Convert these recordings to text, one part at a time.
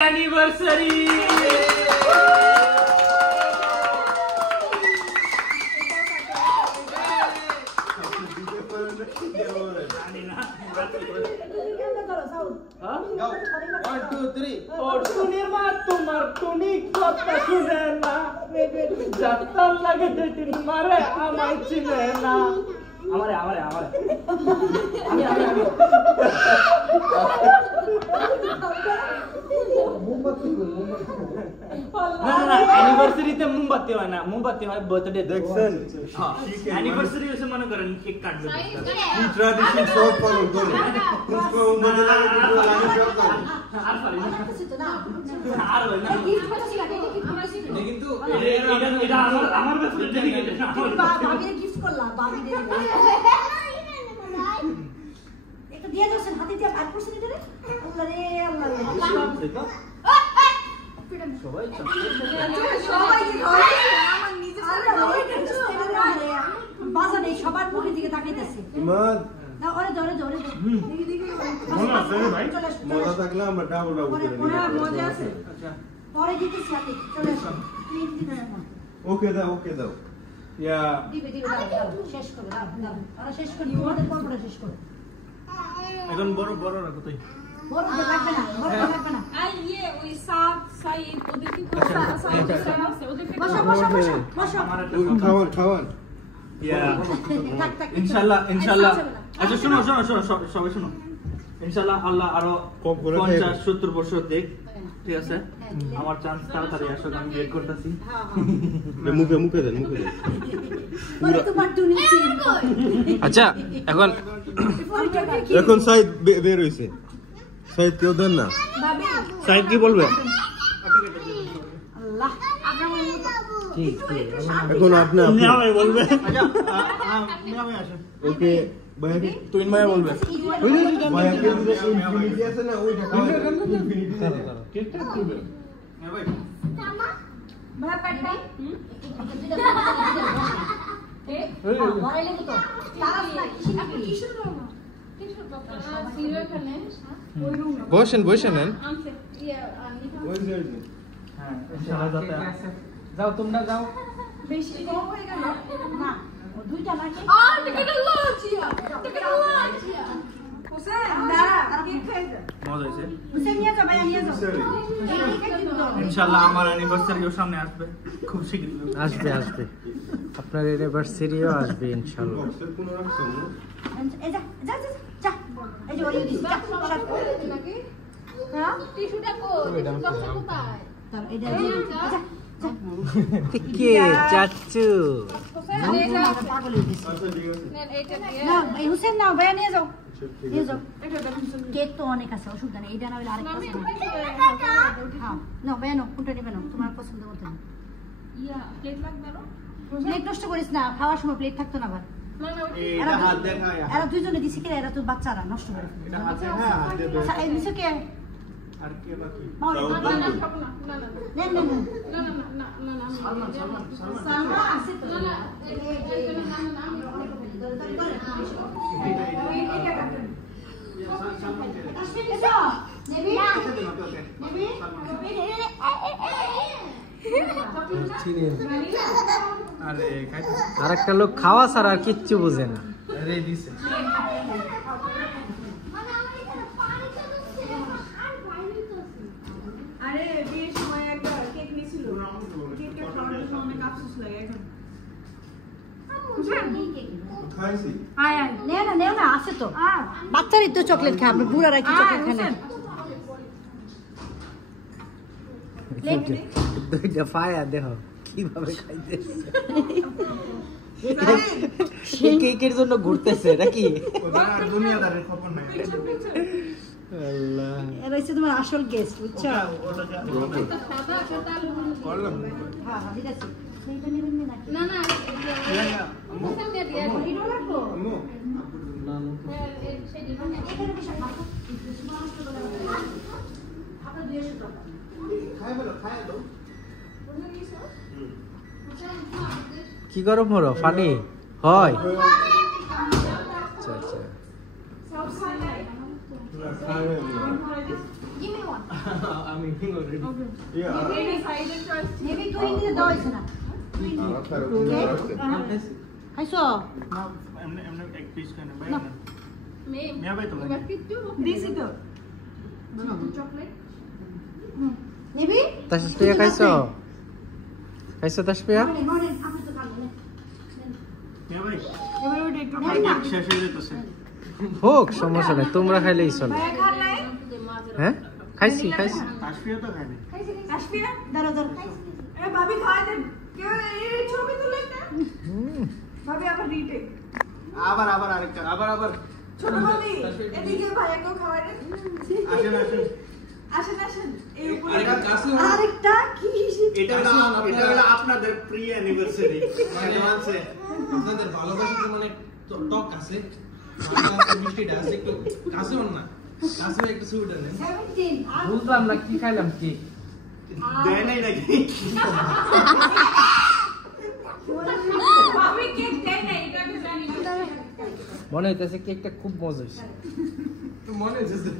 anniversary! তোমার তুমি কথা শুনে না যাত্রার লাগে দিন মারে আমায় চিনে না আমারে আমারে আমারে আমি আমি আমি মোমবাতি না না অ্যানিভার্সারিতে মোমবাতি হয় না মোমবাতি হয় বার্থডে দেখছেন অ্যানিভার্সারি হইছে মনে করেন কেক কাটবে এই ট্র্যাডিশন সব ফলো করো उसको মোমবাতি লাগে তো লাগে সব করো আর পারি না আর হয় না কিন্তু এটা আমার কাছে ডেডিকেটেড না ভাবিরে গিফট করলাম ভাবিরে একটা দিয়ে যাচ্ছেন হাতে দিয়ে 5% এটা রে আল্লাহ রে আল্লাহ সবাই সবাই আমার নিজে বাজা নেই সবার মুখের দিকে তাকাইতেছে ইমান না ওরে ধরে ধরে দেখি দেখি মজা আছে ভাই মজা থাকলে আমরা ডাবল ডাবল করে নিই মজা আছে আচ্ছা পরে দিতেছি আপনি চলে আসুন ওকে দাও ইয়া দিবে দাও শেষ করে দাও আর শেষ করে তোমাদের পরপরে শেষ করো এখন বড় বড় রাখো তাই বড় লাগবে না বড় লাগবে না আর ইয়ে ওই সাইদ ওদের কি বসো খাওয়ান ইয়া ইনশাআল্লাহ আচ্ছা শুনো সবাই শুনো ইনশাআল্লাহ আল্লাহ আরো 50-70 বছর দেখ ঠিক আছে আমার চান্স তাড়াতাড়ি আসো আমি ওয়েট করতেছি মুখে দেন পুরো তোমার দুনিয়া আচ্ছা এখন সাইদ বের হইছে সাইদ কেউ দেন না সাইদ কি বলবে আল্লাহ এখন আপনি ভাই বলবে আচ্ছা আমি আসো ওকে ভাই তুই মায়া বলবে ভাই ইনফিনিটি আছে না ওইটা ইনফিনিটি কেকটা তুলবে ভাই ভাই পাঠা বড়াইলে তো তারা না কিশোর রমা সিরিয়াল খানে বসেন নেন আমছে ইয়া ওই যে হ্যাঁ ইনশাআল্লাহ যাও তোমরা যাও বেশি কম হয়ে গেল না ও দুইটা নাকি টিকেট লজিয়া হোসেন দাঁড়া কেক খাই যা মজা হইছে হুসেন নিয়ে যাও ভাই নিয়ে যাও ইনশাআল্লাহ আমার অ্যানিভার্সারিও সামনে আসবে খুব শীঘ্রই আসবে আপনার অ্যানিভার্সারিও আসবে ইনশাআল্লাহ কোনো রাখছো এই যা এই যে ওই দিস নাকি হ্যাঁ টিস্যুটা কোথায় তার এটা দিয়ে যা কে চাচু হোসেন নিয়ে যাও পাগল হয়ে গেছে আচ্ছা ঠিক আছে নেন এইটা দিয়ে না এই হুসেন নাও ভাই নিয়ে যাও ঠিক নিয়ে আছে যাও কেক তো অনেক আছে অসুবিধা নেই এটা না হলে আরেকটা আমি আছে হ্যাঁ না ভাই নাও কোনটা নেবে না তোমার পছন্দ মতো ইয়া প্লেট লাগবে আরো প্লেট নষ্ট করিস না খাওয়ার সময় প্লেট থাকতো না আবার না না এটা হাত দেখা এরা দুইজনে দিছে কি এরা তো বাচ্চারা নষ্ট করে এটা হাত দেখা হাত দেবে আচ্ছা এই দিছে কে আর কে বাকি না না খাবো না না না নেন সালমা আছে তো না না আরে খাইতে আর একটা লোক খাওয়া ছাড়া আর কিচ্ছু বোঝে না আরে দিছে আরে বিয়ের সময় একটা কেক নিছিল কেকটা খাওয়ার জন্য অনেক আফসোস লাগে এখন খাইছি নেও না আছে তো বাচ্চারই তো চকলেট খায় আপনি বুড়ারা কি চকলেট খায় না দুইটা পায়া দেহ কিভাবে খাইতেছে কেকের জন্য ঘুরতেছে নাকি ওটা দুনিয়াদারের খবর নাই আল্লাহ এরা হচ্ছে তোমার আসল গেস্ট বুঝছো করলাম হ্যাঁ ঠিক আছে সেইটা নেবেন না নাকি না না হোসেন দিয়ে দিয়ে হিরো লাগবো আম্মু সেই দিবেন এখানে বসে খাবো আপনার 200 টাকা খাই দাও কি করো মোরো ফানি হয় আচ্ছা খাই Give me one. I'm eating already. Yeah. Decided choice. Maybe two Indian দেওয়া হয়েছে না। খাইছো? এমনি এক পিস কেন ভাই না। না May. মিয়া ভাই তো ভাই দিছি তো চকলেট নিবি? তাসফিয়া খাইছো? খাইছো তাসফিয়া? মর্নিং আপনি তো খাবেন না। মিয়া ভাই এবার ওটা একটু আমার কেক শেষ হয়ে যেতেছে হোক সমস্যা নাই, তোমরা খাইলেই চলে। ভাই খান নাই হ্যাঁ খাইছি। তাসফিয়া তো খায়নি কাশ্মীর দাঁড়াও দাঁড়াও। এ ভাবি খাওয়াই দেন কেউ এই ছবি তুলে না ভাবি আবার রিটেক আবার আরেকটা আবার ছোট ভাবি এদিকে ভাইয়াকেও খাওয়াই দেন আসেন আসেন এই উপরে আরেকটা কি? এটা হলো আপনাদের প্রি অ্যানিভার্সারি অ্যাডভান্সে আপনাদের ভালোবাসা তো মানে টক আছে আর মিষ্টিটা আছে একটু কাছে না কাছে একটু সুইট আছে 17 বুঝলাম না কি খাইলাম কি। দেয় নাই নাকি ভাবি কেক দেয় না এটা আমি জানি না মনে হইতেছে কেকটা খুব মজা হয়েছে। মনে হচ্ছে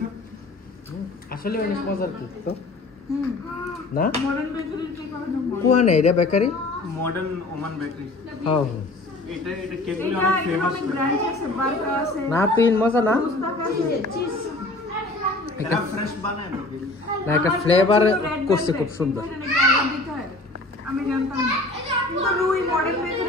আসলে অনেক মজার কেক তো না? মডার্ন বেকারির কেক হবে না কুয়া নেই রে বেকারি? মডার্ন ওমান বেকারি হ্যাঁ এটা কেকগুলো এটা অনেক ফেমাস অনেক ব্র্যান্ড আছে বার্গার আছে না তিন মজা না? মুস্তাফা আছে চিজ এটা ফ্রেশ বানায় না না একটা ফ্লেভার করছে খুব সুন্দর। আমি জানতাম না কিন্তু রুই মডার্ন বেকারি